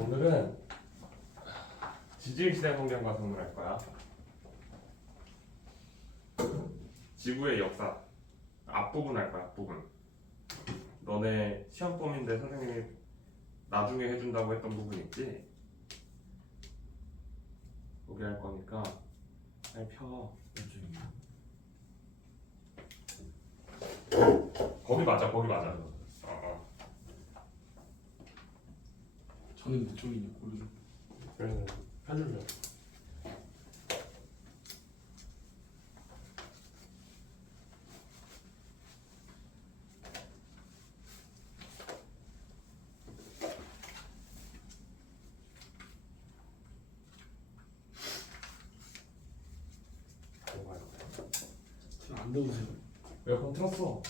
오늘은 지질시대 환경과 성분할 거야. 지구의 역사 앞부분 할 거야. 앞부분. 너네 시험범인데 선생님이 나중에 해준다고 했던 부분 있지? 거기 할 거니까 잘 펴. 거기 맞아. 거기 맞아. 저는 그쪽이냐 고르죠. 그래서 펴주면. 안 더우세요? 에어컨 틀었어.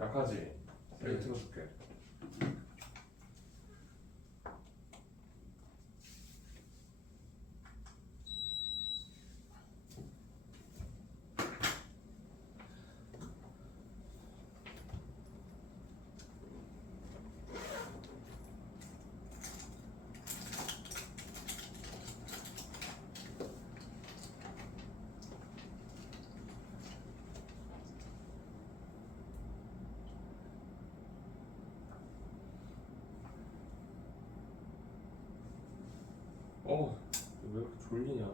약하지? 세게 틀어줄게. 왜 이렇게 졸리냐?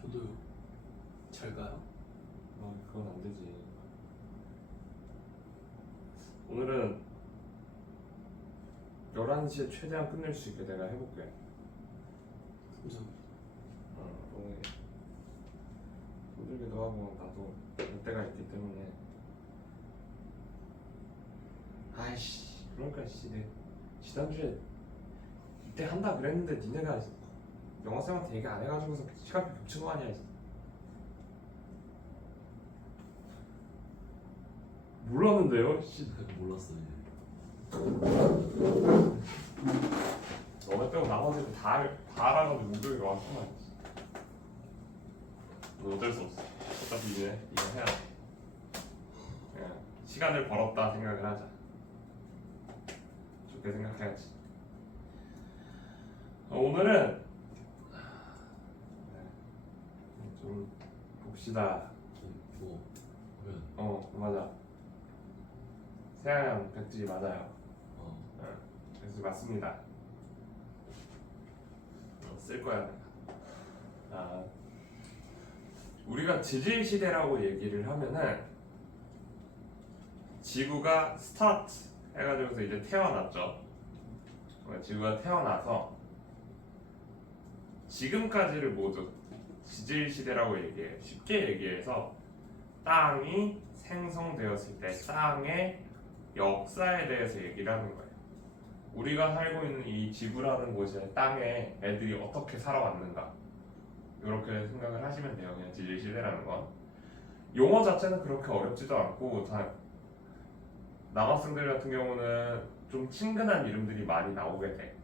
저도요. 잘 가요? 그건 안 되지. 오늘은 11시에 최대한 끝낼 수 있게 내가 해볼게. 감사합니다. 오늘 힘들기도 하고 나도 갈 때가 있기 때문에. 아이씨, 그러니까 내 지난주에 이때 한다 그랬는데 니네가 영어쌤한테 얘기 안 해가지고서 시간표 겹친 거 아니야? 몰랐는데요? 몰랐어요. 너네 빼고 나머지는 다 알아가지고 목요일에 왔구만. 어쩔 수 없어. 어차피 이거 해야 돼. 그냥 시간을 벌었다 생각을 하자. 좋게 생각해야지. 오늘은 좀 봅시다. 맞아. 세아형 백지 맞아요. 백지 맞습니다. 쓸 거야. 우리가 지질 시대라고 얘기를 하면은 지구가 스타트 해가지고서 이제 태어났죠. 지구가 태어나서 지금까지를 모두 지질 시대라고 얘기해. 쉽게 얘기해서 땅이 생성되었을 때 땅의 역사에 대해서 얘기를 하는 거예요. 우리가 살고 있는 이 지구라는 곳에 땅에 애들이 어떻게 살아왔는가, 이렇게 생각을 하시면 돼요. 그냥 지질 시대라는 건 용어 자체는 그렇게 어렵지도 않고, 다 남학생들 같은 경우는 좀 친근한 이름들이 많이 나오게 돼.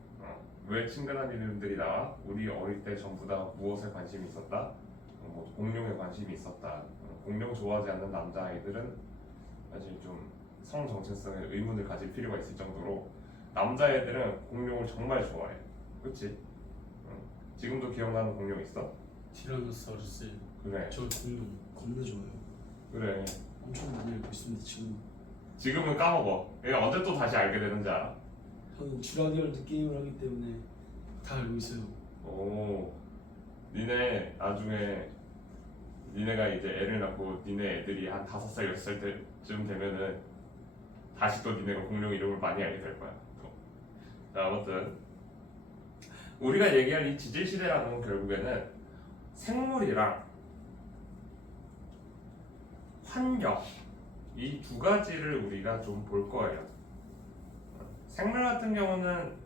왜 친근한 이름들이 나와? 우리 어릴 때 전부 다 무엇에 관심이 있었다? 뭐 공룡에 관심이 있었다. 공룡 좋아하지 않는 남자아이들은 사실 좀 성 정체성에 의문을 가질 필요가 있을 정도로 남자애들은 공룡을 정말 좋아해. 그치? 지금도 기억나는 공룡 있어? 티라노사우루스. 그래. 저 공룡 겁나 좋아요. 그래. 엄청 많이 알고 있습니다 지금. 지금은 까먹어. 얘가 언제 또 다시 알게 되는지 알아? 저는 주라기월드 게임을 하기 때문에 다 알고 있어요. 오, 니네 나중에 니네가 이제 애를 낳고 니네 애들이 한 5살, 6살 때쯤 되면은 다시 또 니네가 공룡 이름을 많이 알게 될 거야. 자, 아무튼 우리가 얘기할 이 지질시대라는 건 결국에는 생물이랑 환경, 이 두 가지를 우리가 좀 볼 거예요. 생물 같은 경우는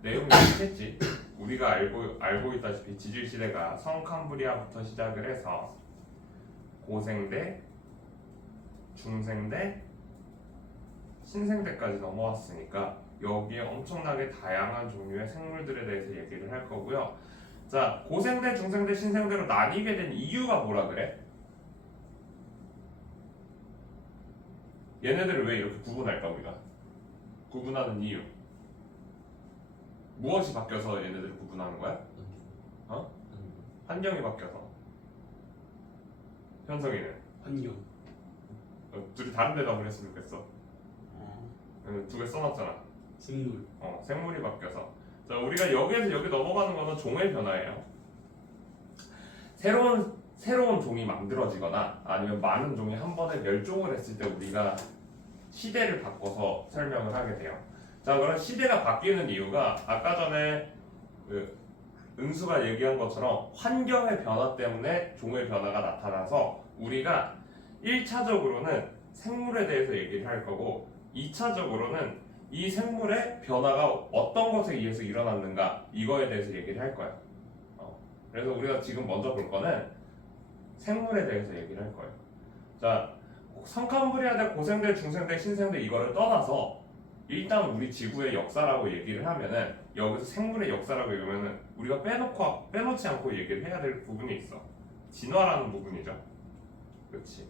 내용이 있겠지. 우리가 알고 있다시피 지질 시대가 성캄브리아부터 시작을 해서 고생대, 중생대, 신생대까지 넘어왔으니까 여기에 엄청나게 다양한 종류의 생물들에 대해서 얘기를 할 거고요. 자, 고생대, 중생대, 신생대로 나뉘게 된 이유가 뭐라 그래? 얘네들을 왜 이렇게 구분할까 우리가? 구분하는 이유. 무엇이 바뀌어서 얘네들을 구분하는 거야? 어? 환경이 바뀌어서. 현석이는 환경. 둘이 다른 대답을 했으면 좋겠어. 두 개 써놨잖아. 생물. 생물이 바뀌어서. 자, 우리가 여기에서 여기 넘어가는 거는 종의 변화예요. 새로운 종이 만들어지거나 아니면 많은 종이 한 번에 멸종을 했을 때 우리가 시대를 바꿔서 설명을 하게 돼요. 자, 그럼 시대가 바뀌는 이유가 아까 전에 은수가 얘기한 것처럼 환경의 변화 때문에 종의 변화가 나타나서 우리가 1차적으로는 생물에 대해서 얘기를 할 거고 2차적으로는 이 생물의 변화가 어떤 것에 의해서 일어났는가 이거에 대해서 얘기를 할 거예요. 그래서 우리가 지금 먼저 볼 거는 생물에 대해서 얘기를 할 거예요. 자, 성캄브리아대, 고생대, 중생대, 신생대 이거를 떠나서 일단 우리 지구의 역사라고 얘기를 하면은 여기서 생물의 역사라고 얘기하면은 우리가 빼놓지 않고 얘기를 해야 될 부분이 있어. 진화라는 부분이죠. 그렇지.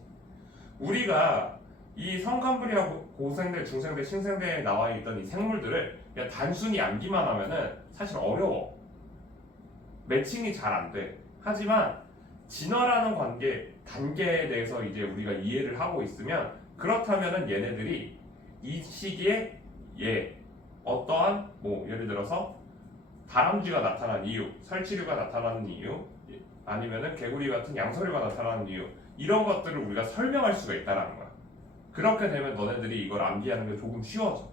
우리가 이 성캄브리아 고생대, 중생대, 신생대에 나와 있던 이 생물들을 그냥 단순히 암기만 하면은 사실 어려워. 매칭이 잘 안 돼. 하지만 진화라는 단계에 대해서 이제 우리가 이해를 하고 있으면 그렇다면은 얘네들이 이 시기에 어떠한 예를 들어서 다람쥐가 나타난 이유, 설치류가 나타나는 이유, 아니면은 개구리 같은 양서류가 나타나는 이유 이런 것들을 우리가 설명할 수가 있다라는 거야. 그렇게 되면 너네들이 이걸 암기하는 게 조금 쉬워져.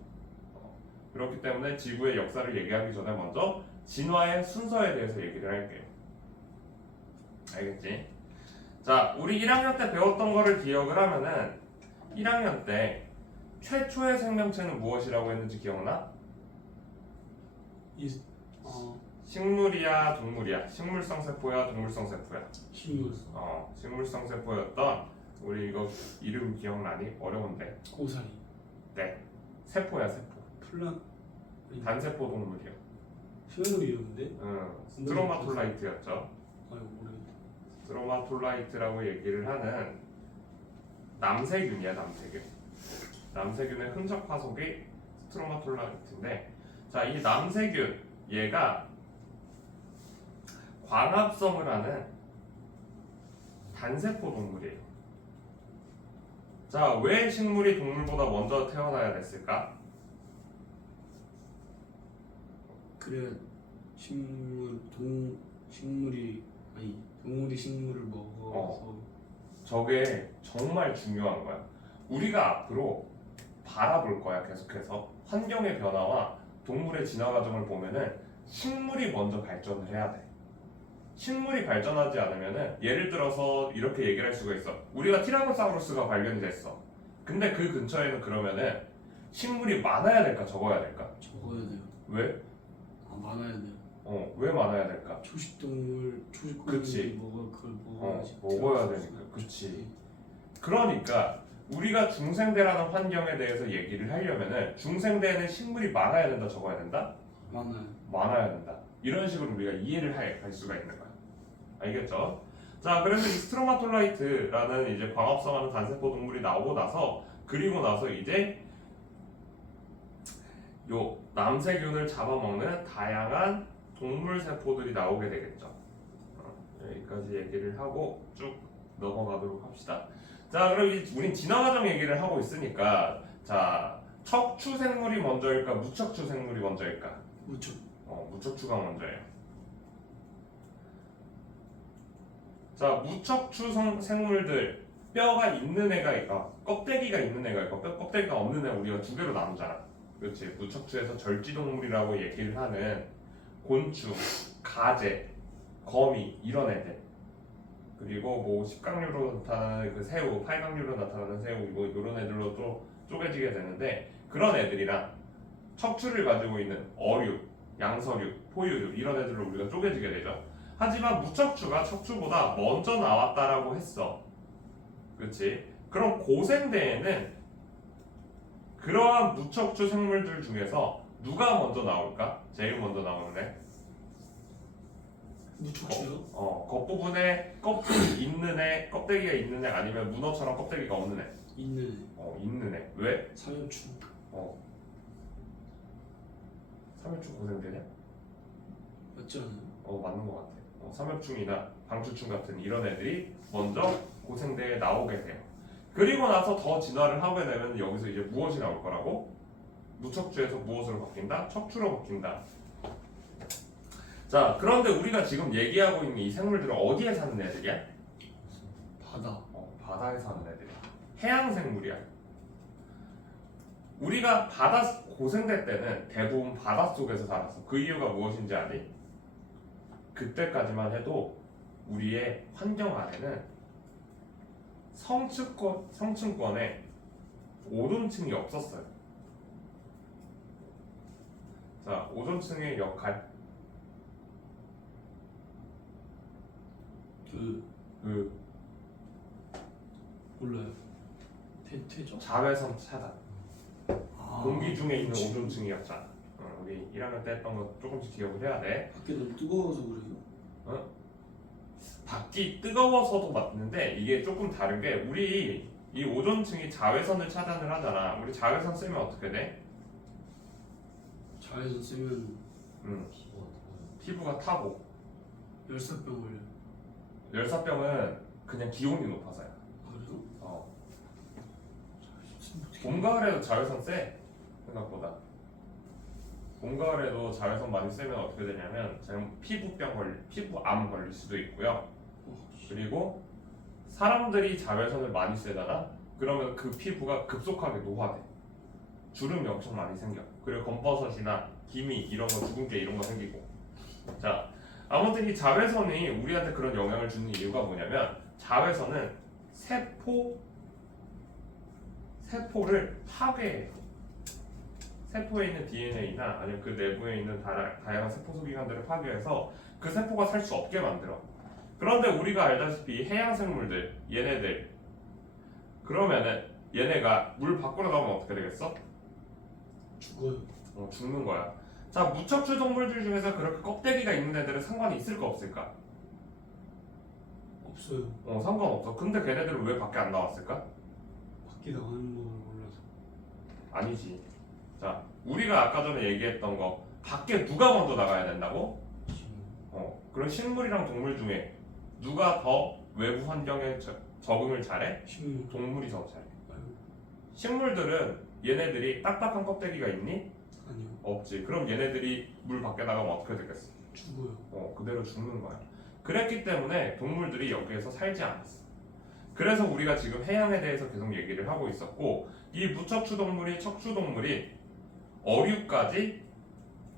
그렇기 때문에 지구의 역사를 얘기하기 전에 먼저 진화의 순서에 대해서 얘기를 할게요. 알겠지? 자, 우리 1학년 때 배웠던 거를 기억을 하면은 1학년 때 최초의 생명체는 무엇이라고 했는지 기억나? 식물이야, 동물이야? 식물성 세포야, 동물성 세포야? 식물. 식물성 세포였던 우리 이거 이름 기억나니? 어려운데. 고사리. 네, 세포야, 세포. 단세포 동물이요. 식물이었는데? 스트로마톨라이트였죠. 모르겠다. 스트로마톨라이트라고 얘기를 하는 남세균이야, 남세균. 남세균의 흔적 화석이 스트로마톨라이트인데, 자, 이 남세균 얘가 광합성을 하는 단세포 동물이에요. 자, 왜 식물이 동물보다 먼저 태어나야 됐을까? 그래 동물이 식물을 먹어서 저게 정말 중요한 거야. 우리가 앞으로 바라볼 거야. 계속해서 환경의 변화와 동물의 진화 과정을 보면은 식물이 먼저 발전을 해야 돼. 식물이 발전하지 않으면은 예를 들어서 이렇게 얘기를 할 수가 있어. 우리가 티라노사우루스가 발견이 됐어. 근데 그 근처에는 그러면은 식물이 많아야 될까 적어야 될까? 적어야 돼요. 왜? 많아야 돼요. 왜 많아야 될까? 초식동물이 그치. 그걸 먹어야지. 먹어야 되니까. 그치. 그러니까 우리가 중생대라는 환경에 대해서 얘기를 하려면은 중생대에는 식물이 많아야 된다 적어야 된다? 많아야 된다. 이런 식으로 우리가 이해를 할 수가 있는 거야. 알겠죠? 자, 그래서 이 스트로마톨라이트라는 이제 광합성하는 단세포 동물이 나오고 나서 그리고 나서 이제 요 남세균을 잡아먹는 다양한 동물 세포들이 나오게 되겠죠. 여기까지 얘기를 하고 쭉 넘어가도록 합시다. 자, 그럼 우린 진화 과정 얘기를 하고 있으니까 자, 척추 생물이 먼저일까, 무척추 생물이 먼저일까? 무척추가 먼저예요. 자, 무척추 생물들 뼈가 있는 애가 있고 껍데기가 있는 애가 있고 껍데기가 없는 애 우리가 두 개로 나누잖아. 그렇지. 무척추에서 절지동물이라고 얘기를 하는 곤충, 가재, 거미 이런 애들, 그리고 십각류로 나타나는 그 새우, 팔각류로 나타나는 새우 이런 애들로 또 쪼개지게 되는데 그런 애들이랑 척추를 가지고 있는 어류, 양서류, 포유류 이런 애들로 우리가 쪼개지게 되죠. 하지만 무척추가 척추보다 먼저 나왔다라고 했어. 그렇지? 그럼 고생대에는 그러한 무척추 생물들 중에서 누가 먼저 나올까? 제일 먼저 나오는 애? 무척추요? 겉부분에 껍데기 있는 애, 껍데기가 있는 애 아니면 문어처럼 껍데기가 없는 애? 있는 있는 애. 왜? 사면추. 삼엽충 고생되냐? 맞지 않아요? 맞는 것 같아. 삼엽충이나 방추충 같은 이런 애들이 먼저 고생대에 나오게 돼요. 그리고 나서 더 진화를 하게 되면 여기서 이제 무엇이 나올 거라고? 무척추에서 무엇으로 바뀐다? 척추로 바뀐다. 자, 그런데 우리가 지금 얘기하고 있는 이 생물들은 어디에 사는 애들이야? 바다. 바다에 사는 애들이야. 해양 생물이야. 우리가 바다 고생대 때는 대부분 바닷속에서 살았어. 그 이유가 무엇인지 아니? 그때까지만 해도 우리의 환경 안에는 성층권에 오존층이 없었어요. 자, 오존층의 역할. 그 몰라요. 퇴죠? 자외선 차단. 아, 공기 중에 있는 그치. 오존층이었잖아. 우리 1학년 때 했던 거 조금씩 기억을 해야 돼. 밖에 너무 뜨거워서 그래요? 밖이 뜨거워서도 맞는데 이게 조금 다른 게 우리 이 오존층이 자외선을 차단을 하잖아. 우리 자외선 쓰면 어떻게 돼? 자외선 쓰면 피부가 타고. 열사병 걸려. 열사병은 그냥 기온이 높아서야. 아, 그래요? 쓰면 어떻게? 봄 가을에도 자외선 세. 생각보다. 봄 가을에도 자외선 많이 쐬면 어떻게 되냐면 피부암 걸릴 수도 있고요. 그리고 사람들이 자외선을 많이 쐬잖아. 그러면 그 피부가 급속하게 노화돼. 주름이 엄청 많이 생겨. 그리고 검버섯이나 기미 이런 거 주근깨 이런 거 생기고. 자, 아무튼 이 자외선이 우리한테 그런 영향을 주는 이유가 뭐냐면 자외선은 세포를 파괴해요. 세포에 있는 DNA나 아니면 그 내부에 있는 다양한 세포 소기관들을 파괴해서 그 세포가 살 수 없게 만들어. 그런데 우리가 알다시피 해양 생물들, 얘네들 그러면은 얘네가 물 밖으로 나오면 어떻게 되겠어? 죽어요. 죽는 거야. 자, 무척추 동물들 중에서 그렇게 껍데기가 있는 애들은 상관이 있을까 없을까? 없어요. 상관없어. 근데 걔네들은 왜 밖에 안 나왔을까? 밖에 나가는 걸 몰라서. 아니지. 자, 우리가 아까 전에 얘기했던 거 밖에 누가 먼저 나가야 된다고? 그런 식물이랑 동물 중에 누가 더 외부 환경에 적응을 잘해? 식물. 동물이 더 잘해. 아유, 식물들은 얘네들이 딱딱한 껍데기가 있니? 아니요. 없지. 그럼 얘네들이 물 밖에 나가면 어떻게 되겠어? 죽어요. 그대로 죽는 거야. 그랬기 때문에 동물들이 여기에서 살지 않았어. 그래서 우리가 지금 해양에 대해서 계속 얘기를 하고 있었고, 이 무척추 동물이 척추 동물이 어류까지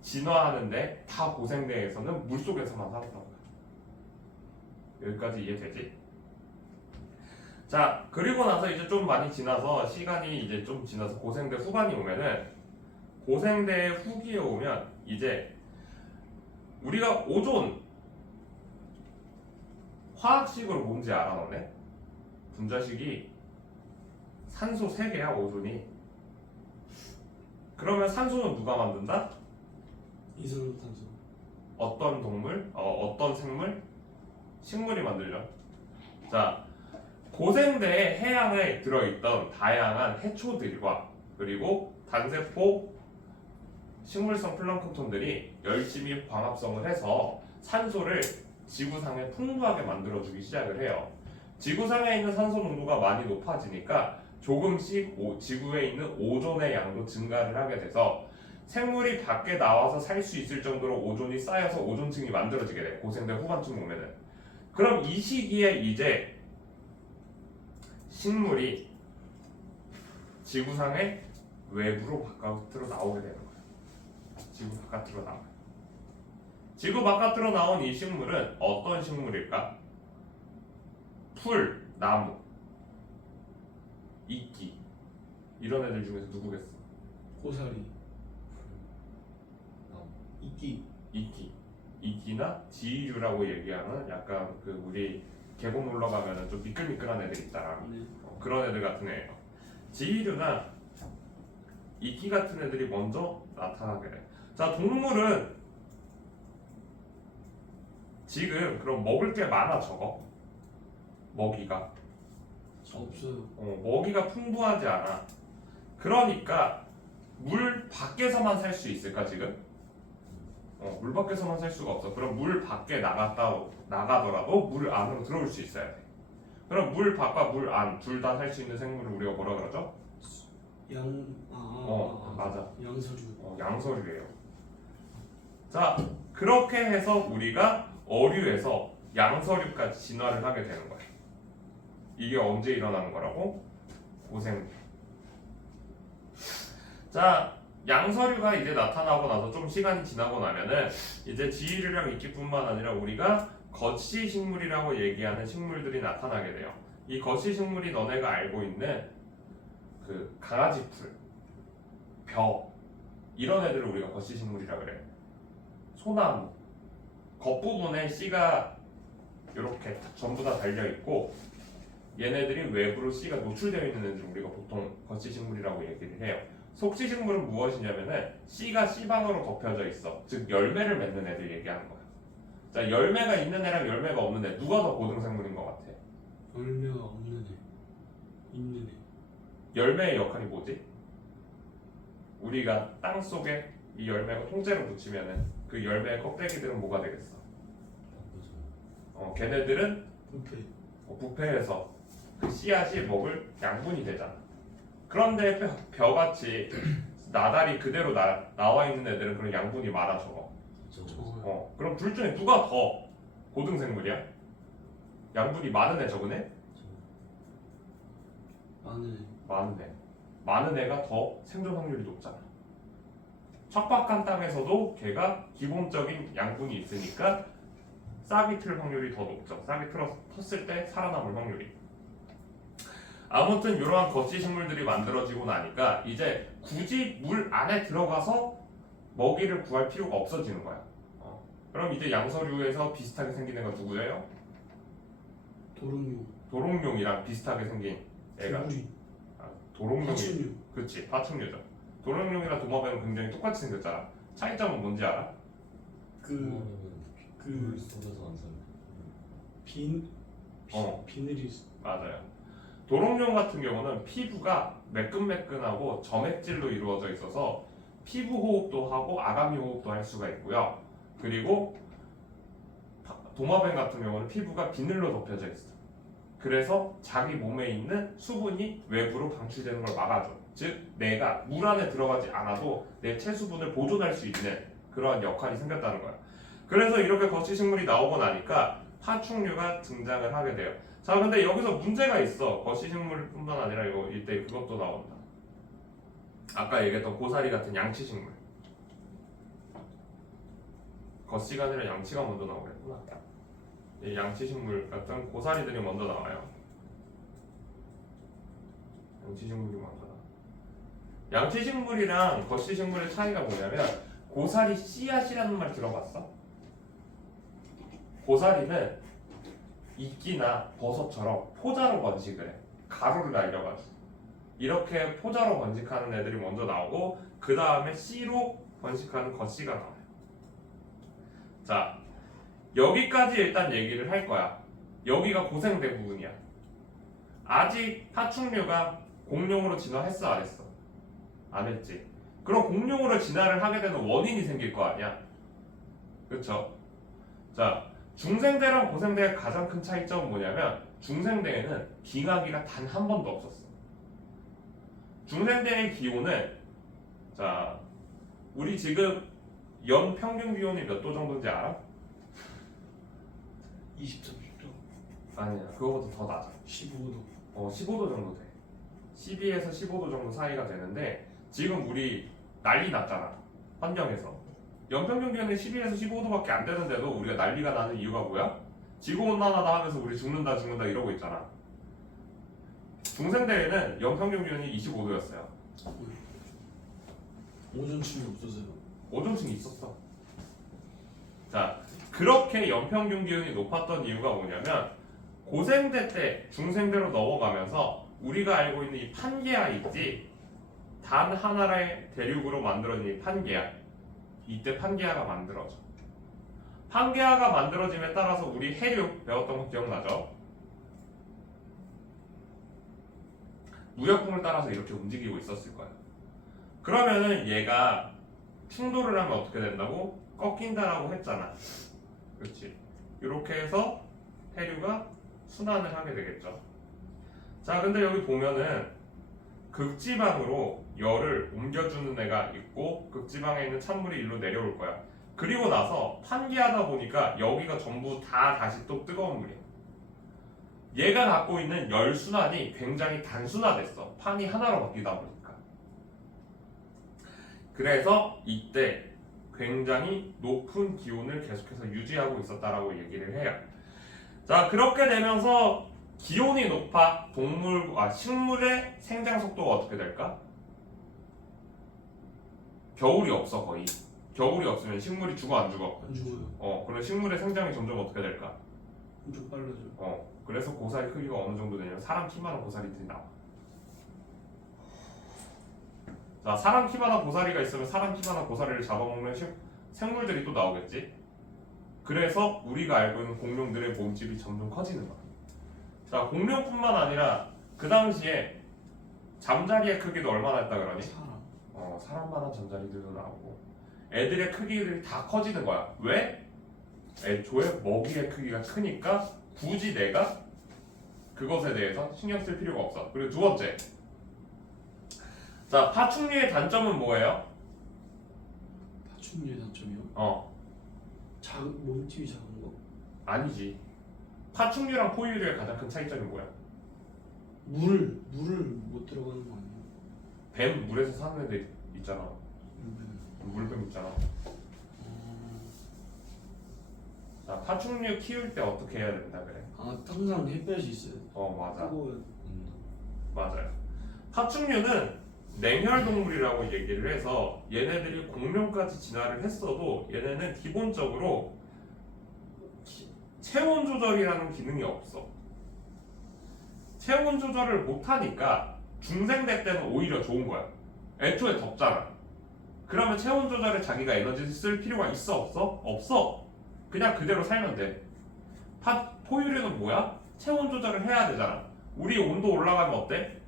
진화하는데 다 고생대에서는 물속에서만 살았던 거야. 여기까지 이해되지? 자, 그리고 나서 이제 좀 많이 지나서 시간이 이제 좀 지나서 고생대 후반이 오면은 고생대 후기에 오면 이제 우리가 오존 화학식으로 뭔지 알아 너네? 분자식이 산소 3개야 오존이. 그러면 산소는 누가 만든다? 이산화탄소. 어떤 동물? 어떤 생물? 식물이 만들죠. 자, 고생대의 해양에 들어있던 다양한 해초들과 그리고 단세포 식물성 플랑크톤들이 열심히 광합성을 해서 산소를 지구상에 풍부하게 만들어주기 시작을 해요. 지구상에 있는 산소 농도가 많이 높아지니까 조금씩 지구에 있는 오존의 양도 증가를 하게 돼서 생물이 밖에 나와서 살 수 있을 정도로 오존이 쌓여서 오존층이 만들어지게 돼. 고생대 후반쯤 보면은. 그럼 이 시기에 이제 식물이 지구상의 외부로 바깥으로 나오게 되는 거야. 지구 바깥으로 나와. 지구 바깥으로 나온 이 식물은 어떤 식물일까? 풀, 나무, 이끼 이런 애들 중에서 누구겠어? 고사리. 이끼. 이끼나 지류라고 얘기하는 약간 그 우리 계곡 놀러 가면은 좀 미끌미끌한 애들 있잖아. 네. 그런 애들 같은 애예요. 지류나 이끼 같은 애들이 먼저 나타나게 돼. 자, 동물은 지금 그럼 먹을 게 많아 적어? 먹이가 없어요. 먹이가 풍부하지 않아. 그러니까 물 밖에서만 살 수 있을까 지금? 물 밖에서만 살 수가 없어. 그럼 물 밖에 나가더라도 물 안으로 들어올 수 있어야 돼. 그럼 물 밖과 물 안 둘 다 살 수 있는 생물을 우리가 뭐라 그러죠? 맞아. 양서류. 양서류예요. 자, 그렇게 해서 우리가 어류에서 양서류까지 진화를 하게 되는 거야. 이게 언제 일어나는 거라고? 고생대. 자, 양서류가 이제 나타나고 나서 좀 시간이 지나고 나면은 이제 지유류랑 이끼뿐만 아니라 우리가 거치 식물이라고 얘기하는 식물들이 나타나게 돼요. 이 거치 식물이 너네가 알고 있는 그 강아지 풀, 벼 이런 애들을 우리가 거치 식물이라 그래. 소나무 겉부분에 씨가 이렇게 전부 다 달려 있고 얘네들이 외부로 씨가 노출되어 있는 애들 우리가 보통 거치 식물이라고 얘기를 해요. 속치 식물은 무엇이냐면은 씨가 씨방으로 덮여져 있어. 즉 열매를 맺는 애들 얘기하는 거야. 자, 열매가 있는 애랑 열매가 없는 애 누가 더 고등생물인 것 같아? 열매가 없는 애, 있는 애. 열매의 역할이 뭐지? 우리가 땅 속에 이 열매가 통째로 붙이면은 그 열매의 껍데기들은 뭐가 되겠어? 걔네들은 부패해서 그 씨앗이 먹을 양분이 되잖아. 그런데 벼같이 나달이 그대로 나와 있는 애들은 그런 양분이 많아 적어. 그럼 둘 중에 누가 더 고등생물이야? 양분이 많은 애 적은 애? 많은 애. 많은 애가 더 생존 확률이 높잖아. 척박한 땅에서도 걔가 기본적인 양분이 있으니까 싹이 틀 확률이 더 높죠. 싹이 텄을 때 살아남을 확률이. 아무튼 이러한 거치 식물들이 만들어지고 나니까 이제 굳이 물 안에 들어가서 먹이를 구할 필요가 없어지는 거야. 그럼 이제 양서류에서 비슷하게 생긴 애가 누구예요? 도롱뇽. 도롱뇽이랑 비슷하게 생긴 애가 도롱뇽이. 파충류. 그렇지, 파충류죠. 도롱뇽이랑 도마뱀은 굉장히 똑같이 생겼잖아. 차이점은 뭔지 알아? 물 속에서 안 살고. 비늘이. 맞아요. 도롱뇽 같은 경우는 피부가 매끈매끈하고 점액질로 이루어져 있어서 피부 호흡도 하고 아가미 호흡도 할 수가 있고요. 그리고 도마뱀 같은 경우는 피부가 비늘로 덮여져 있어. 그래서 자기 몸에 있는 수분이 외부로 방출되는 걸 막아줘. 즉 내가 물 안에 들어가지 않아도 내 체수분을 보존할 수 있는 그러한 역할이 생겼다는 거야. 그래서 이렇게 거치 식물이 나오고 나니까 파충류가 등장을 하게 돼요. 자, 근데 여기서 문제가 있어. 거치 식물뿐만 아니라 이때 그것도 나온다. 아까 얘기했던 고사리 같은 양치 식물. 거치가 아니라 양치가 먼저 나오겠구나. 이 양치 식물 같은 고사리들이 먼저 나와요. 양치 식물이 먼저 나와. 양치 식물이랑 거치 식물의 차이가 뭐냐면 고사리 씨앗이라는 말 들어봤어? 고사리는 이끼나 버섯처럼 포자로 번식을 해. 가루를 날려가지고 이렇게 포자로 번식하는 애들이 먼저 나오고 그 다음에 씨로 번식하는 거씨가 나와요. 자, 여기까지 일단 얘기를 할 거야. 여기가 고생대 부분이야. 아직 파충류가 공룡으로 진화했어 안 했어? 안 했지. 그럼 공룡으로 진화를 하게 되는 원인이 생길 거 아니야. 그쵸? 자, 중생대랑 고생대의 가장 큰 차이점은 뭐냐면 중생대에는 빙하기가 단 한 번도 없었어. 중생대의 기온은 자, 우리 지금 연 평균 기온이 몇 도 정도인지 알아? 23도. 아니야, 그거보다 더 낮아. 15도. 15도 정도 돼. 12에서 15도 정도 사이가 되는데 지금 우리 난리 났잖아. 환경에서. 연평균 기온이 12에서 15도밖에 안 되는데도 우리가 난리가 나는 이유가 뭐야? 지구온난화다 하면서 우리 죽는다 이러고 있잖아. 중생대에는 연평균 기온이 25도였어요. 오존층이 없어서요. 오존층이 있었어. 자, 그렇게 연평균 기온이 높았던 이유가 뭐냐면 고생대 때 중생대로 넘어가면서 우리가 알고 있는 이 판게아 있지? 단 하나의 대륙으로 만들어진 이 판게아. 이때 판게아가 만들어져. 판게아가 만들어짐에 따라서 우리 해륙 배웠던 거 기억나죠? 무역풍을 따라서 이렇게 움직이고 있었을 거야. 그러면은 얘가 충돌을 하면 어떻게 된다고? 꺾인다라고 했잖아. 그렇지? 이렇게 해서 해류가 순환을 하게 되겠죠. 자, 근데 여기 보면은 극지방으로 열을 옮겨주는 애가 있고 극지방에 있는 찬물이 일로 내려올 거야. 그리고 나서 환기하다 보니까 여기가 전부 다 다시 또 뜨거운 물이야. 얘가 갖고 있는 열 순환이 굉장히 단순화됐어. 판이 하나로 바뀌다 보니까. 그래서 이때 굉장히 높은 기온을 계속해서 유지하고 있었다라고 얘기를 해요. 자, 그렇게 되면서 기온이 높아 식물의 생장 속도가 어떻게 될까? 겨울이 없어 거의. 겨울이 없으면 식물이 죽어 안 죽어? 안 죽어요. 그럼 식물의 생장이 점점 어떻게 될까? 엄청 빨라져요. 그래서 고사리 크기가 어느 정도 되냐면 사람 키만한 고사리들이 나와. 자, 사람 키만한 고사리가 있으면 사람 키만한 고사리를 잡아먹는 생물들이 또 나오겠지. 그래서 우리가 알고 있는 공룡들의 몸집이 점점 커지는 거야. 자, 공룡뿐만 아니라 그 당시에 잠자리의 크기도 얼마나 했다 그러니? 사람만한 잠자리들도 나오고 애들의 크기들이 다 커지는 거야. 왜? 애초에 먹이의 크기가 크니까 굳이 내가 그것에 대해서 신경 쓸 필요가 없어. 그리고 두 번째, 자, 파충류의 단점은 뭐예요? 파충류의 단점이요? 몸집이 작은 거? 아니지. 파충류랑 포유류의 가장 큰 차이점이 뭐야? 물을 못 들어가는 거 아니에요? 뱀 물에서 사는 애들 있잖아. 물뱀 있잖아. 자, 파충류 키울 때 어떻게 해야 된다 그래? 항상 햇볕이 있어요. 맞아. 뜨거워야 맞아요. 파충류는 냉혈동물이라고 얘기를 해서 얘네들이 공룡까지 진화를 했어도 얘네는 기본적으로 체온 조절이라는 기능이 없어. 체온 조절을 못하니까 중생대 때는 오히려 좋은 거야. 애초에 덥잖아. 그러면 체온 조절에 자기가 에너지를 쓸 필요가 있어 없어? 없어. 그냥 그대로 살면 돼. 포유류는 뭐야? 체온 조절을 해야 되잖아. 우리 온도 올라가면 어때?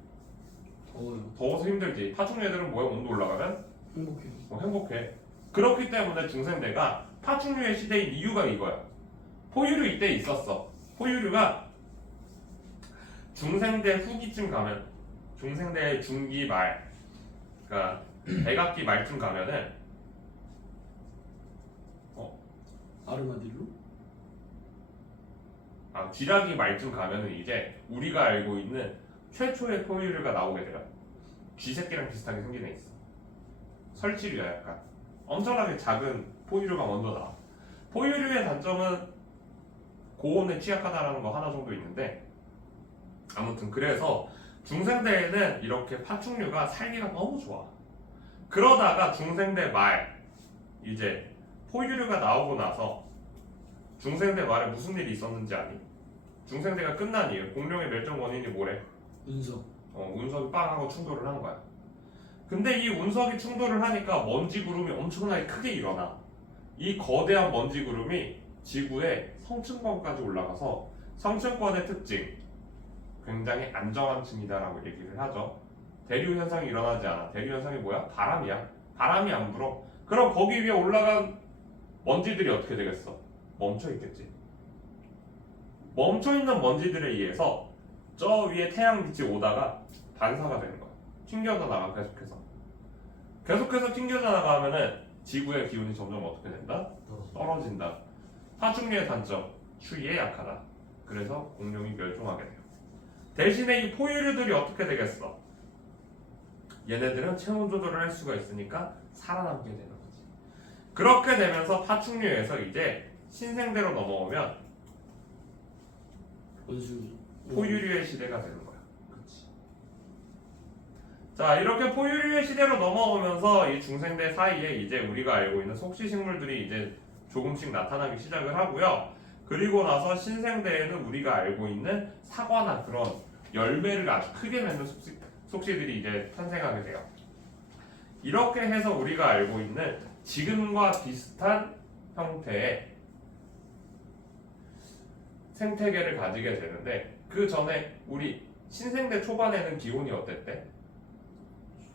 더워요. 더워서 힘들지. 파충류 애들은 뭐야? 온도 올라가면? 행복해요. 행복해. 그렇기 때문에 중생대가 파충류의 시대인 이유가 이거야. 포유류 이때 있었어. 포유류가 중생대 후기쯤 가면, 중생대 중기 말, 그러니까 백악기 말쯤 가면은 아르마딜로? 쥐라기 말쯤 가면은 이제 우리가 알고 있는 최초의 포유류가 나오게 돼요. 쥐새끼랑 비슷하게 생긴 애 있어. 설치류야 약간. 엄청나게 작은 포유류가 먼저 나와. 포유류의 단점은 고온에 취약하다라는 거 하나 정도 있는데, 아무튼 그래서 중생대에는 이렇게 파충류가 살기가 너무 좋아. 그러다가 중생대 말, 이제 포유류가 나오고 나서 중생대 말에 무슨 일이 있었는지 아니? 중생대가 끝난 이유, 공룡의 멸종 원인이 뭐래? 운석. 운석이 빵 하고 충돌을 한 거야. 근데 이 운석이 충돌을 하니까 먼지 구름이 엄청나게 크게 일어나. 이 거대한 먼지 구름이 지구의 성층권까지 올라가서 성층권의 특징, 굉장히 안정한 층이다라고 얘기를 하죠. 대류 현상이 일어나지 않아. 대류 현상이 뭐야? 바람이야. 바람이 안 불어. 그럼 거기 위에 올라간 먼지들이 어떻게 되겠어? 멈춰 있겠지. 멈춰 있는 먼지들에 의해서 저 위에 태양빛이 오다가 반사가 되는 거야. 튕겨져 나가. 계속해서 튕겨져 나가면은 지구의 기온이 점점 어떻게 된다? 떨어진다. 파충류의 단점, 추위에 약하다. 그래서 공룡이 멸종하게 돼요. 대신에 이 포유류들이 어떻게 되겠어? 얘네들은 체온 조절을 할 수가 있으니까 살아남게 되는 거지. 그렇게 되면서 파충류에서 이제 신생대로 넘어오면 포유류의 시대가 되는 거야. 그렇지. 자, 이렇게 포유류의 시대로 넘어오면서 이 중생대 사이에 이제 우리가 알고 있는 속시식물들이 이제 조금씩 나타나기 시작을 하고요. 그리고 나서 신생대에는 우리가 알고 있는 사과나 그런 열매를 아주 크게 맺는 속시들이 이제 탄생하게 돼요. 이렇게 해서 우리가 알고 있는 지금과 비슷한 형태의 생태계를 가지게 되는데, 그 전에 우리 신생대 초반에는 기온이 어땠대?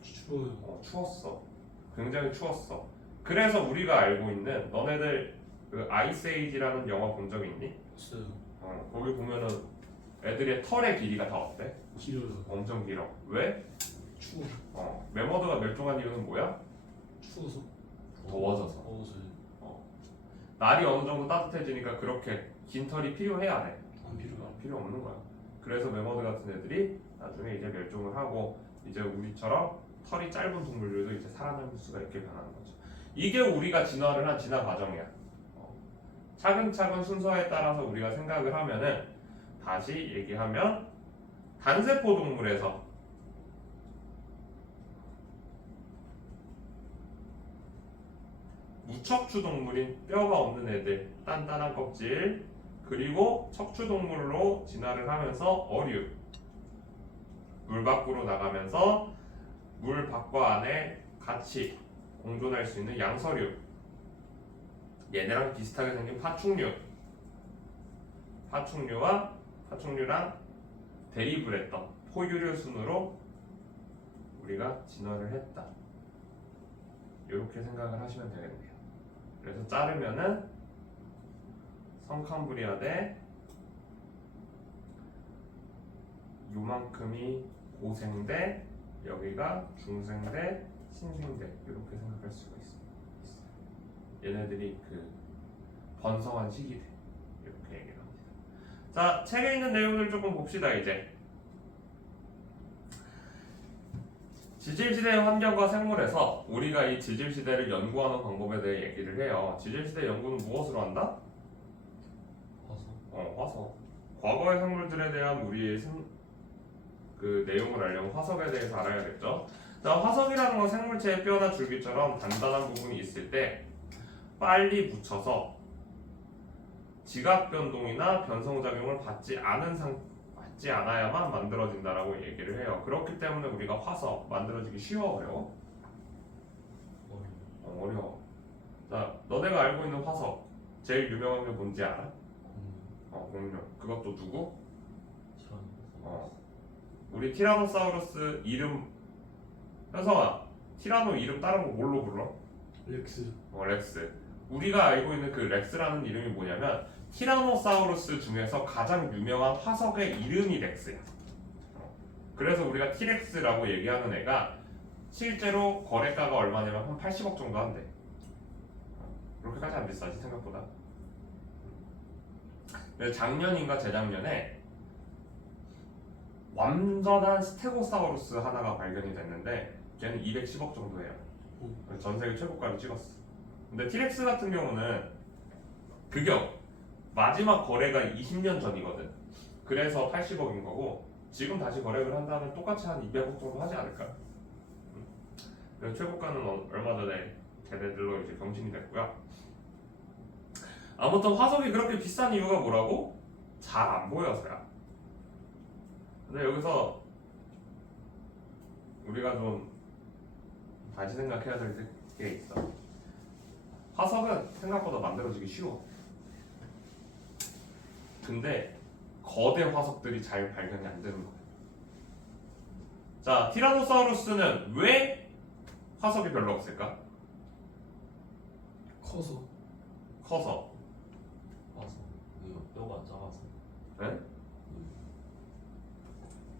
추워요. 추웠어. 굉장히 추웠어. 그래서 우리가 알고 있는 너네들 그 아이스에이지라는 영화 본 적 있니? 없어요. 거기 보면은 애들의 털의 길이가 다 어때? 길어요. 엄청 길어. 왜? 추워서. 매머드가 멸종한 이유는 뭐야? 추워서. 더워져서. 더워서. 날이 어느 정도 따뜻해지니까 그렇게 긴 털이 필요해야 안 해? 안 필요해. 필요 없는 거야. 그래서 매머드 같은 애들이 나중에 이제 멸종을 하고 이제 우리처럼 털이 짧은 동물들도 이제 살아남을 수가 있게 변하는 거죠. 이게 우리가 진화를 한 진화 과정이야. 차근차근 순서에 따라서 우리가 생각을 하면은 다시 얘기하면 단세포 동물에서 무척추 동물인 뼈가 없는 애들, 단단한 껍질, 그리고 척추 동물로 진화를 하면서 어류, 물 밖으로 나가면서 물 밖과 안에 같이 공존할 수 있는 양서류, 얘네랑 비슷하게 생긴 파충류랑 대립을 했던 포유류 순으로 우리가 진화를 했다. 이렇게 생각을 하시면 되겠네요. 그래서 자르면은 성캄브리아대 요만큼이 고생대, 여기가 중생대, 신생대 이렇게 생각할 수가 있어요. 얘네들이 그 번성한 시기대 이렇게 얘기를 합니다. 자, 책에 있는 내용을 조금 봅시다. 이제 지질시대의 환경과 생물에서 우리가 이 지질시대를 연구하는 방법에 대해 얘기를 해요. 지질시대 연구는 무엇으로 한다? 화석. 과거의 생물들에 대한 우리의 그 내용을 알려면 화석에 대해서 알아야겠죠. 자, 화석이라는 건 생물체의 뼈나 줄기처럼 단단한 부분이 있을 때 빨리 붙여서 지각 변동이나 변성작용을 받지 않아야만 만들어진다라고 얘기를 해요. 그렇기 때문에 우리가 화석 만들어지기 쉬워, 어려워? 어려워. 자, 너네가 알고 있는 화석 제일 유명한 게 뭔지 알아? 공룡. 그것도 누구? 우리 티라노사우루스 이름, 현성아, 티라노 이름 다른 거 뭘로 불러? 렉스. 렉스. 우리가 알고 있는 그 렉스라는 이름이 뭐냐면 티라노사우루스 중에서 가장 유명한 화석의 이름이 렉스야. 그래서 우리가 티렉스라고 얘기하는 애가 실제로 거래가가 얼마냐면 한 80억 정도 한대. 그렇게까지 안 비싸지 생각보다. 작년인가 재작년에 완전한 스테고사우루스 하나가 발견이 됐는데 걔는 210억 정도 해요. 전 세계 최고가를 찍었어. 근데 티렉스 같은 경우는 그게 마지막 거래가 20년 전이거든. 그래서 80억인 거고 지금 다시 거래를 한다면 똑같이 한 200억 정도 하지 않을까? 그래서 최고가는 얼마 전에 걔네들로 이제 경신이 됐고요. 아무튼 화석이 그렇게 비싼 이유가 뭐라고? 잘 안 보여서야. 근데 여기서 우리가 좀 다시 생각해야 될 게 있어. 화석은 생각보다 만들어지기 쉬워. 근데 거대 화석들이 잘 발견이 안 되는 거야. 자, 티라노사우루스는 왜 화석이 별로 없을까? 커서. 이거 뼈가 작아서. 네?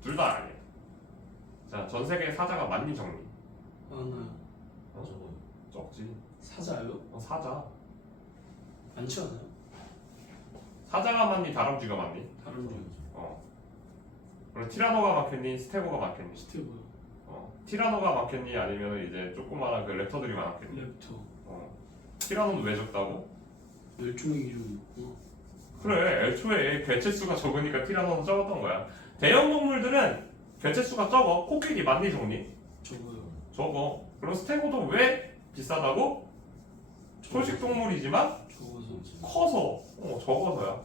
둘 다 아니에요. 자, 전 세계 사자가 많니 적니? 많아요. 저거 적지. 사자요? 사자. 많지 않아요? 사자가 많니 다람쥐가 많니? 다른 중. 그럼 티라노가 많겠니? 스테고가 많겠니? 스테고요. 티라노가 많겠니? 아니면 이제 조그마한 그 랩터들이 많겠니? 랩터. 티라노는 왜 적다고? 멸종의 기록이 있고. 그래, 애초에 개체수가 적으니까 티라노는 적었던 거야. 대형 동물들은 개체수가 적어. 코끼리 많니 적니? 적어요. 적어. 그럼 스테고도 왜 비싸다고? 초식 동물이지만 적어서. 커서 적어서야.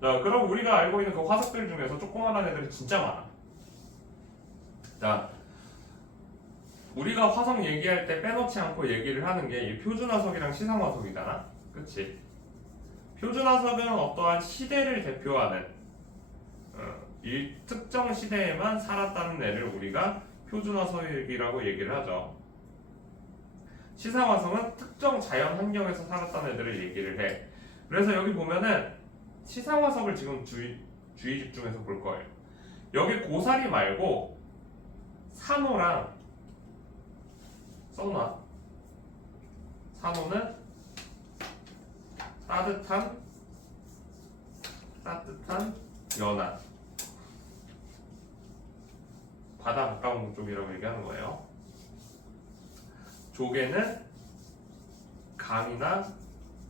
자, 그럼 우리가 알고 있는 그 화석들 중에서 조그만한 애들이 진짜 많아. 자, 우리가 화석 얘기할 때 빼놓지 않고 얘기를 하는 게 이 표준화석이랑 시상화석이잖아. 그치? 표준화석은 어떠한 시대를 대표하는 이 특정 시대에만 살았다는 애를 우리가 표준화석이라고 얘기를 하죠. 시상화성은 특정 자연 환경에서 살았던 애들을 얘기를 해. 그래서 여기 보면은 시상화석을 지금 주의 집중해서 볼 거예요. 여기 고사리 말고 산호랑 써놔. 산호는 따뜻한 연안, 바다 가까운 쪽이라고 얘기하는 거예요. 조개는 강이나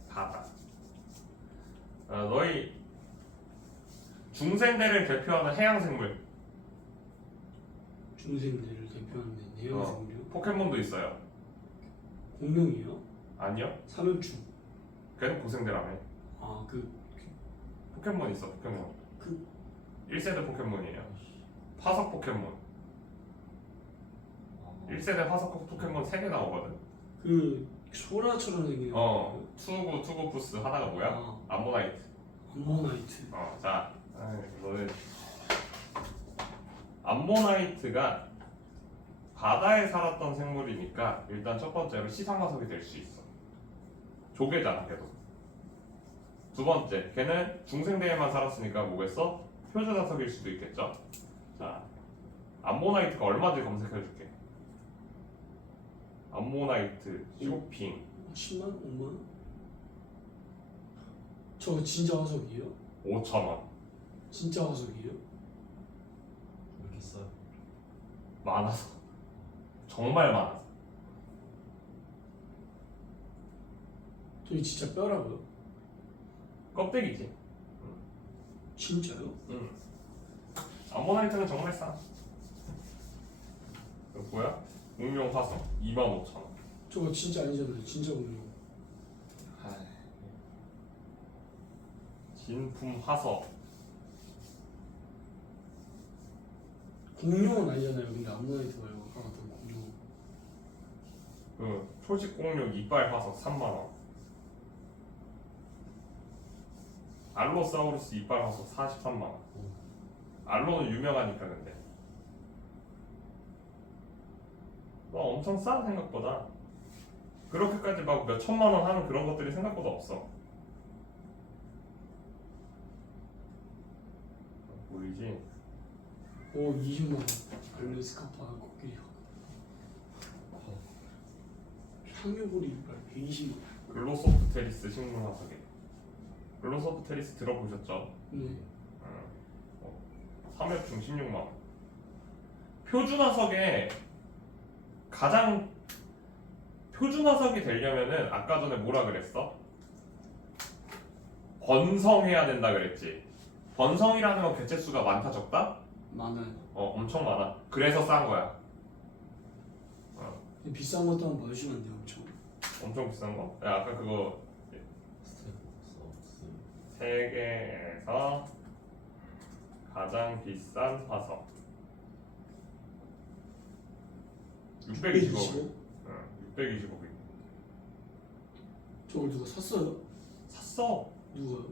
바다. 너희 중생대를 대표하는 해양생물 중생들을 대표하는 해양생물이요? 포켓몬도 있어요. 공룡이요? 아니요? 삼엽충. 걔는 고생대라며. 포켓몬 있어. 포켓몬. 1세대 포켓몬이에요. 화석 포켓몬. 1세대 화석 포켓몬 3개 나오거든. 소라처럼 생긴 투구푸스 하나가 뭐야? 암모나이트. 암모나이트. 자, 너는 암모나이트가 바다에 살았던 생물이니까 일단 첫 번째로 시상화석이 될 수 있어. 조개잖아, 걔도. 두 번째, 걔는 중생대에만 살았으니까 뭐겠어? 표준화석일 수도 있겠죠. 자, 암모나이트가 얼마인지 검색해줄게. 암모나이트 쇼핑 10만? 5만? 저거 진짜 화석이에요? 5,000원. 진짜 화석이에요? 왜 이렇게 싸요? 많아서. 정말 많아서. 저기 진짜 뼈라고요? 껍데기지. 진짜요? 응. 암모나이트는 정말 싸. 이거 뭐야? 공룡 화석 25,000원. 저거 진짜 아니잖아요. 진짜 공룡. 진품 화석. 공룡은 아니잖아요. 근데 암모나이트 말고 아까 같은 공룡. 초식 공룡 이빨 화석 3만원. 알로사우루스 이빨 화석 43만원. 알로는 유명하니까. 근데 엄청 싸 생각보다. 그렇게까지 막 몇 천만원 하는 그런 것들이 생각보다 없어. 보이지? 20만 원. 알래스카파 코끼리. 향유고리 이빨 120만 원. 글로소프테리스 식물 화석에. 글로소프테리스 들어보셨죠? 네. 삼엽충 16만원. 표준화석에 가장 표준화석이 되려면은 아까 전에 뭐라 그랬어? 번성해야 된다 그랬지. 번성이라는 건 개체수가 많다 적다? 많아요. 엄청 많아. 그래서 싼 거야. 근데 비싼 것도 한번 봐주시면 안 돼요, 엄청. 엄청 비싼 거? 야, 아까 그거 스테고사우루스. 세계에서 가장 비싼 화석 625억. 625억. 저걸 누가 샀어요? 샀어. 누가요?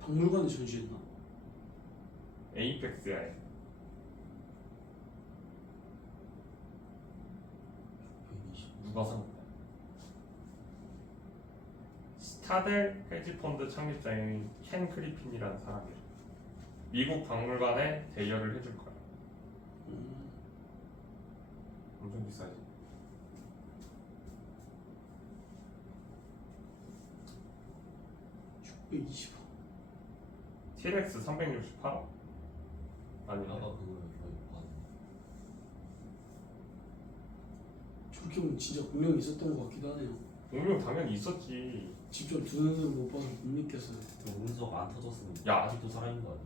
박물관에 전시했나? 에이펙스야. 누가 산 거야? 스타델 헤지펀드 창립자인 켄 크리핀이라는 사람이야. 미국 박물관에 대여를 해줄 거야. 엄청 비싸지. $620. 티렉스 368억? 아니네. 아까 그거 저희 봤는데. 저렇게 보면 진짜 공룡이 있었던 것 같기도 하네요. 공룡 당연히 있었지. 직접 두 눈으로 못 봐서 못 믿겠어요. 그 운석 안 터졌으면 야. 아직도 살아있는 거 아니야?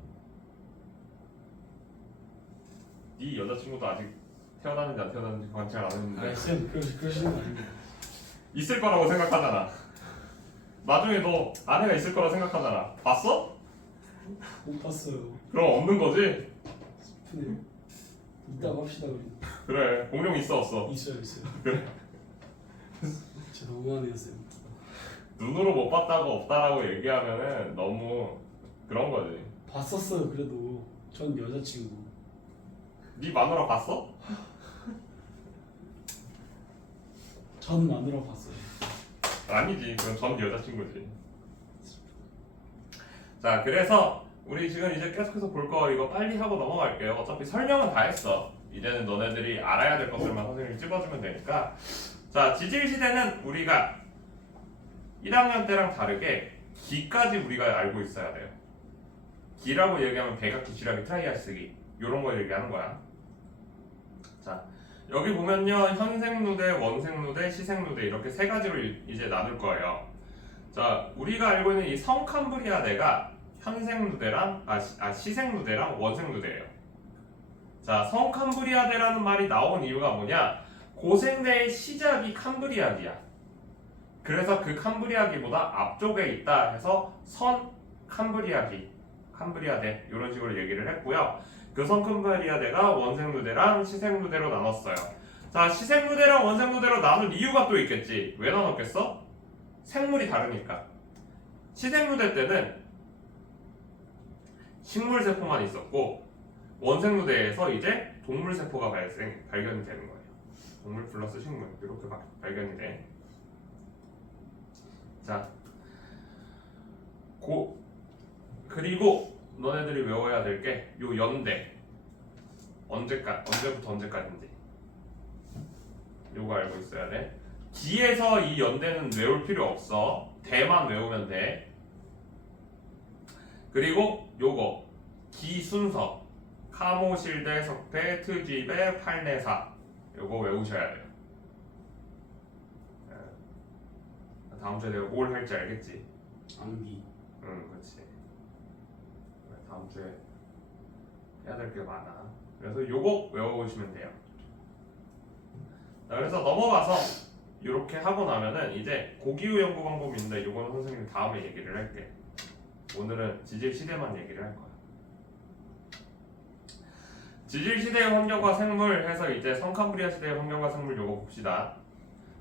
네 여자친구도 아직 태어났는지 안 태어났는지 관찰 안 했는데 쌤, 그러시는 거 아닙니다. 있을 거라고 생각하잖아. 나중에 너 아내가 있을 거라 생각하잖아. 봤어? 못 봤어요. 그럼 없는 거지? 슬프네요. 이따가 합시다 우리. 그래. 공룡 있어 없어? 있어요. 그래. 진짜 너무하네요 쌤. 눈으로 못 봤다고 없다라고 얘기하면은 너무 그런 거지. 봤었어요 그래도. 전 여자친구. 네 마누라 봤어? 전 마누라 봤어요. 아니지, 그건 전 여자친구지. 자, 그래서 우리 지금 이제 계속해서 볼 거 이거 빨리 하고 넘어갈게요. 어차피 설명은 다 했어. 이제는 너네들이 알아야 될 것들만 선생님이 찝어주면 되니까. 자, 지질시대는 우리가 1학년 때랑 다르게 기까지 우리가 알고 있어야 돼요. 기라고 얘기하면 백악기, 쥐라기, 트라이아스기 이런 거 얘기하는 거야. 자, 여기 보면요, 현생누대, 원생누대, 시생누대 이렇게 세 가지로 이제 나눌 거예요. 자, 우리가 알고 있는 이 성캄브리아대가 현생누대랑 시생누대랑 원생누대예요. 자, 성캄브리아대라는 말이 나온 이유가 뭐냐? 고생대의 시작이 캄브리아기야. 그래서 그 캄브리아기보다 앞쪽에 있다 해서 선 캄브리아기, 캄브리아대 이런 식으로 얘기를 했고요. 그 선 캄브리아대가 원생누대랑 시생누대로 나눴어요. 자, 시생누대랑 원생누대로 나눈 이유가 또 있겠지. 왜 나눴겠어? 생물이 다르니까. 시생누대 때는 식물세포만 있었고 원생누대에서 이제 동물세포가 발견이 되는 거예요. 동물 플러스 식물 이렇게 발견이 돼. 자, 그리고 너네들이 외워야 될 게 요 연대 언제부터 언제까지인지 요거 알고 있어야 돼. 기에서 이 연대는 외울 필요 없어. 대만 외우면 돼. 그리고 요거 기 순서 카모실대, 석배, 트집배, 팔내사 요거 외우셔야 돼요. 다음 주에 내가 뭘 할지 알겠지? 암기. 응, 그렇지. 다음 주에 해야 될 게 많아. 그래서 요거 외워오시면 돼요. 자, 그래서 넘어가서 이렇게 하고 나면은 이제 고기후 연구 방법인데 요거는 선생님이 다음에 얘기를 할게. 오늘은 지질 시대만 얘기를 할 거야. 지질 시대의 환경과 생물 해서 이제 성캄브리아 시대의 환경과 생물 요거 봅시다.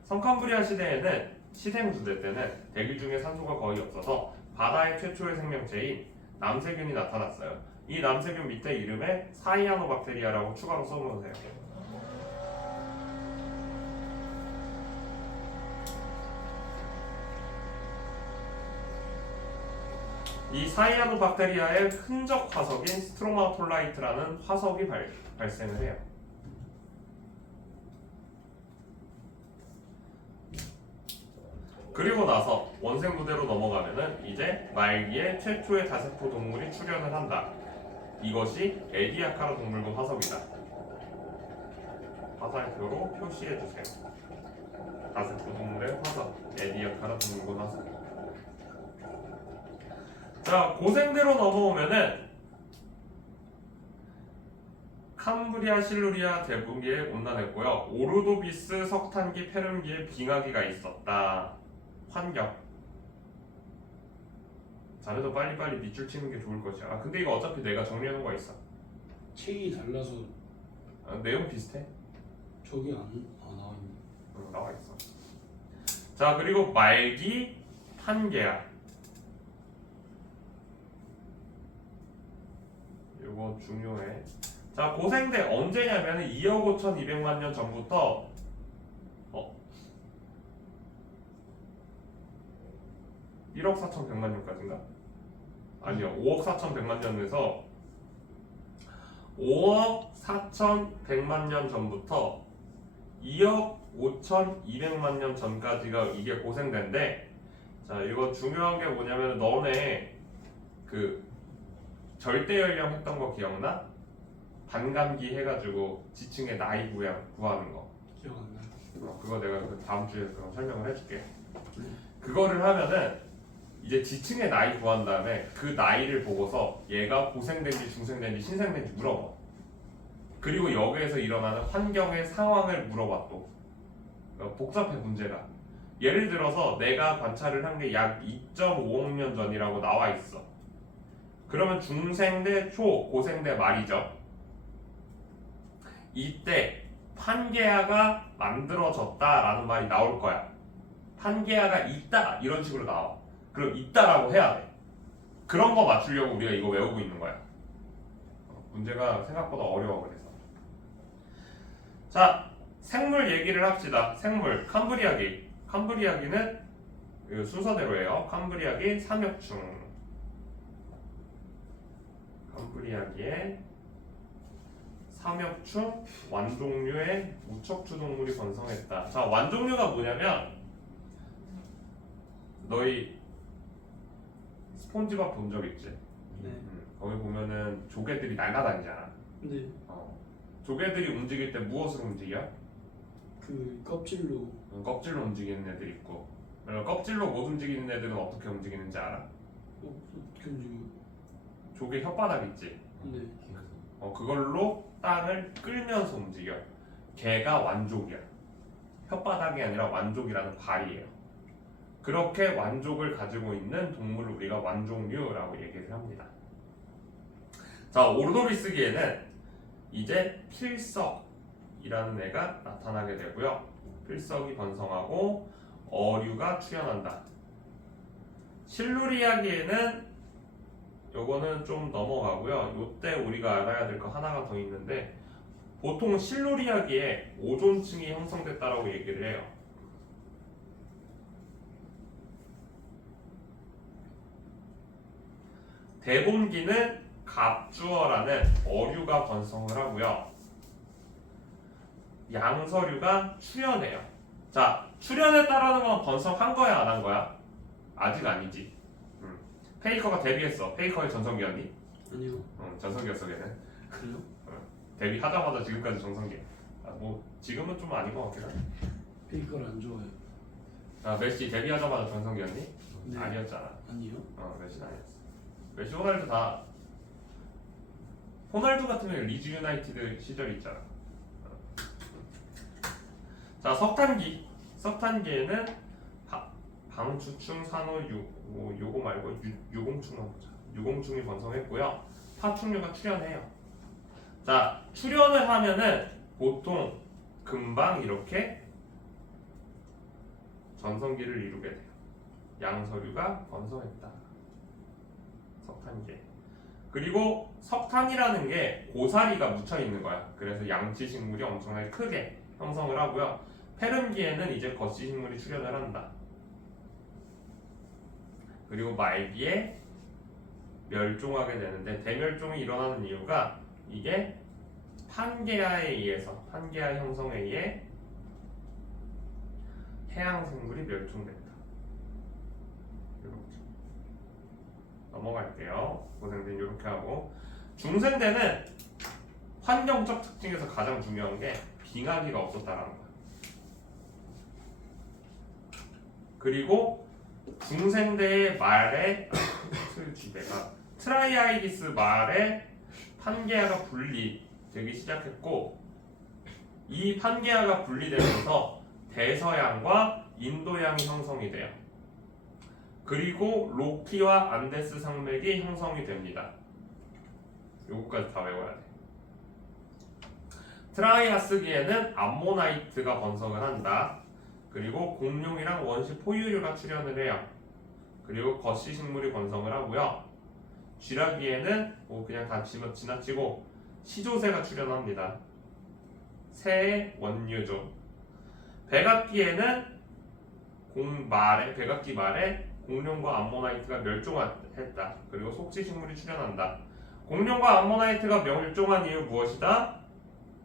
성캄브리아 시대에는 시생두대 때는 대기 중에 산소가 거의 없어서 바다의 최초의 생명체인 남세균이 나타났어요. 이 남세균 밑에 이름에 사이아노박테리아라고 추가로 써놓으세요. 이 사이아노박테리아의 흔적 화석인 스트로마톨라이트라는 화석이 발생을 해요. 그리고 나서 원생부대로 넘어가면은 이제 말기에 최초의 다세포 동물이 출현을 한다. 이것이 에디아카라 동물군 화석이다. 화살표로 표시해 주세요. 다세포 동물의 화석, 에디아카라 동물군 화석. 자, 고생대로 넘어오면은 캄브리아, 실루리아, 대부기에 온난했고요. 오르도비스, 석탄기, 페름기에 빙하기가 있었다. 환경. 자네도 빨리빨리 밑줄 치는 게 좋을 것이야. 아, 근데 이거 어차피 내가 정리해놓은 거 있어. 책이 달라서 내용 비슷해. 저기 안 나와 있네. 나와 있어. 자, 그리고 말기, 판게야. 이거 중요해. 자, 고생대 언제냐면 2억 5,200만 년 전부터 1억 4,100만 년까지인가? 아니요, 5억 4,100만 년에서 5억 4,100만 년 전부터 2억 5,200만 년 전까지가 이게 고생대인데, 자, 이거 중요한 게 뭐냐면 너네 그 절대 연령 했던 거 기억나? 반감기 해가지고 지층의 나이 구하는 거. 기억 안 나. 그거 내가 그 다음 주에 그럼 설명을 해줄게. 그거를 하면은 이제 지층의 나이 구한 다음에 그 나이를 보고서 얘가 고생된지 중생된지 신생된지 물어봐. 그리고 여기에서 일어나는 환경의 상황을 물어봐 또. 그러니까 복잡해 문제가. 예를 들어서 내가 관찰을 한 게 약 2.5억 년 전이라고 나와 있어. 그러면 중생대 초, 고생대 말이죠. 이때 판게아가 만들어졌다라는 말이 나올 거야. 판게아가 있다 이런 식으로 나와. 그럼 있다라고 해야 돼. 그런 거 맞추려고 우리가 이거 외우고 있는 거야. 문제가 생각보다 어려워 그래서. 자, 생물 얘기를 합시다. 생물 캄브리아기. 캄브리아기는 이 순서대로예요. 캄브리아기 삼엽충. 캄브리아기의 삼엽충 완종류의 무척추 동물이 번성했다. 자, 완종류가 뭐냐면 너희 스폰지밥 본 적 있지? 네. 거기 보면은 조개들이 날아다니잖아. 근데 조개들이 움직일 때 무엇으로 움직여? 그 껍질로 껍질로 움직이는 애들 있고, 그리고 껍질로 못 움직이는 애들은 어떻게 움직이는지 알아? 어떻게 움직여? 조개 혓바닥 있지? 네. 그걸로 땅을 끌면서 움직여. 걔가 완족이야. 혓바닥이 아니라 완족이라는 발이에요. 그렇게 완족을 가지고 있는 동물을 우리가 완종류라고 얘기를 합니다. 자, 오르도비스기에는 이제 필석이라는 애가 나타나게 되고요. 필석이 번성하고 어류가 출현한다. 실루리아기에는 요거는 좀 넘어가고요. 요때 우리가 알아야 될 거 하나가 더 있는데, 보통 실루리아기에 오존층이 형성됐다라고 얘기를 해요. 대본기는 갑주어라는 어류가 번성을 하고요. 양서류가 출현해요. 자, 출현했다라는 건 번성한 거야, 안 한 거야? 아직 아니지. 페이커가 데뷔했어. 페이커의 전성기였니? 아니요. 전성기였어 걔는. 그래요? 데뷔하자마자 지금까지 전성기. 뭐 지금은 좀 아닌 것 같긴 해. 페이커를 안 좋아해요. 메시 데뷔하자마자 전성기였니? 네. 아니었잖아. 아니요. 메시는 아니었어. 메시, 호날두 다. 호날두 같으면 리즈 유나이티드 시절이 있잖아. 자, 석탄기. 석탄기에는 방추충, 산호, 요거 말고 유공충만 보자. 유공충이 번성했고요. 파충류가 출현해요. 자, 출현을 하면은 보통 금방 이렇게 전성기를 이루게 돼요. 양서류가 번성했다. 석탄기에. 그리고 석탄이라는 게 고사리가 묻혀 있는 거야. 그래서 양치식물이 엄청나게 크게 형성을 하고요. 페름기에는 이제 거시식물이 출현을 한다. 그리고 말기에 멸종하게 되는데, 대멸종이 일어나는 이유가 이게 판게아에 의해서, 판게아 형성에 의해 해양 생물이 멸종됐다. 이렇게 넘어갈게요. 고생된 이렇게 하고, 중생대는 환경적 특징에서 가장 중요한 게 빙하기가 없었다라는 거야. 그리고 중생대의 말에 트라이아이디스 말에 판게아가 분리되기 시작했고, 이 판게아가 분리되면서 대서양과 인도양이 형성이 돼요. 그리고 로키와 안데스 산맥이 형성이 됩니다. 요거까지 다 외워야 돼. 트라이아스기에는 암모나이트가 번성을 한다. 그리고 공룡이랑 원시 포유류가 출현을 해요. 그리고 거시식물이 번성을 하고요. 쥐라기에는 그냥 다 지나치고 시조새가 출현합니다. 새의 원류죠. 백악기에는 백악기 말에 공룡과 암모나이트가 멸종했다. 그리고 속지식물이 출현한다. 공룡과 암모나이트가 멸종한 이유 무엇이다?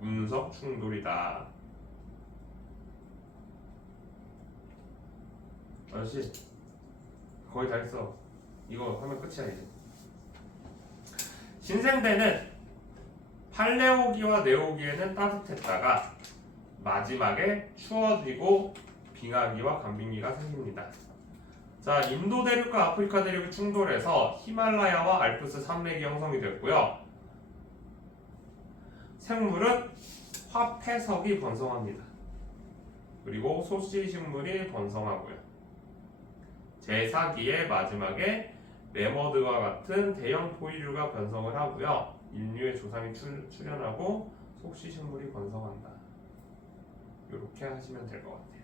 운석 충돌이다. 아저씨 거의 다 했어. 이거 하면 끝이야 이제. 신생대는 팔레오기와 네오기에는 따뜻했다가 마지막에 추워지고 빙하기와 간빙기가 생깁니다. 자, 인도 대륙과 아프리카 대륙이 충돌해서 히말라야와 알프스 산맥이 형성이 됐고요. 생물은 화폐석이 번성합니다. 그리고 소시식물이 번성하고요. 제4기의 마지막에 매머드와 같은 대형 포유류가 번성을 하고요. 인류의 조상이 출현하고 속시식물이 번성한다. 이렇게 하시면 될 것 같아요.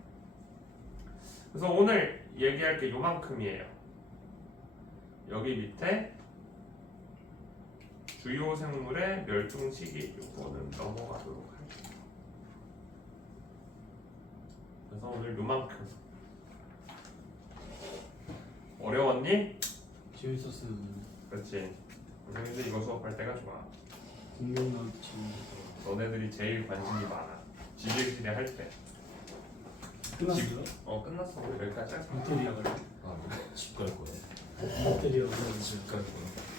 그래서 오늘 얘기할 게 요만큼이에요. 여기 밑에 주요 생물의 멸종 시기, 요거는 넘어가도록 할게요. 오늘 요만큼. 어려웠니? 재밌었어요. 그렇지. 선생님도 이거 수업할 때가 좋아. 공룡나한테 재밌었어. 너네들이 제일 관심이 많아. 지질시대 할 때. 끝났어요? 끝났어. 오늘 여기까지 할까? 배터리가 아, 집 갈 거야. 배터리가 집 갈 거야.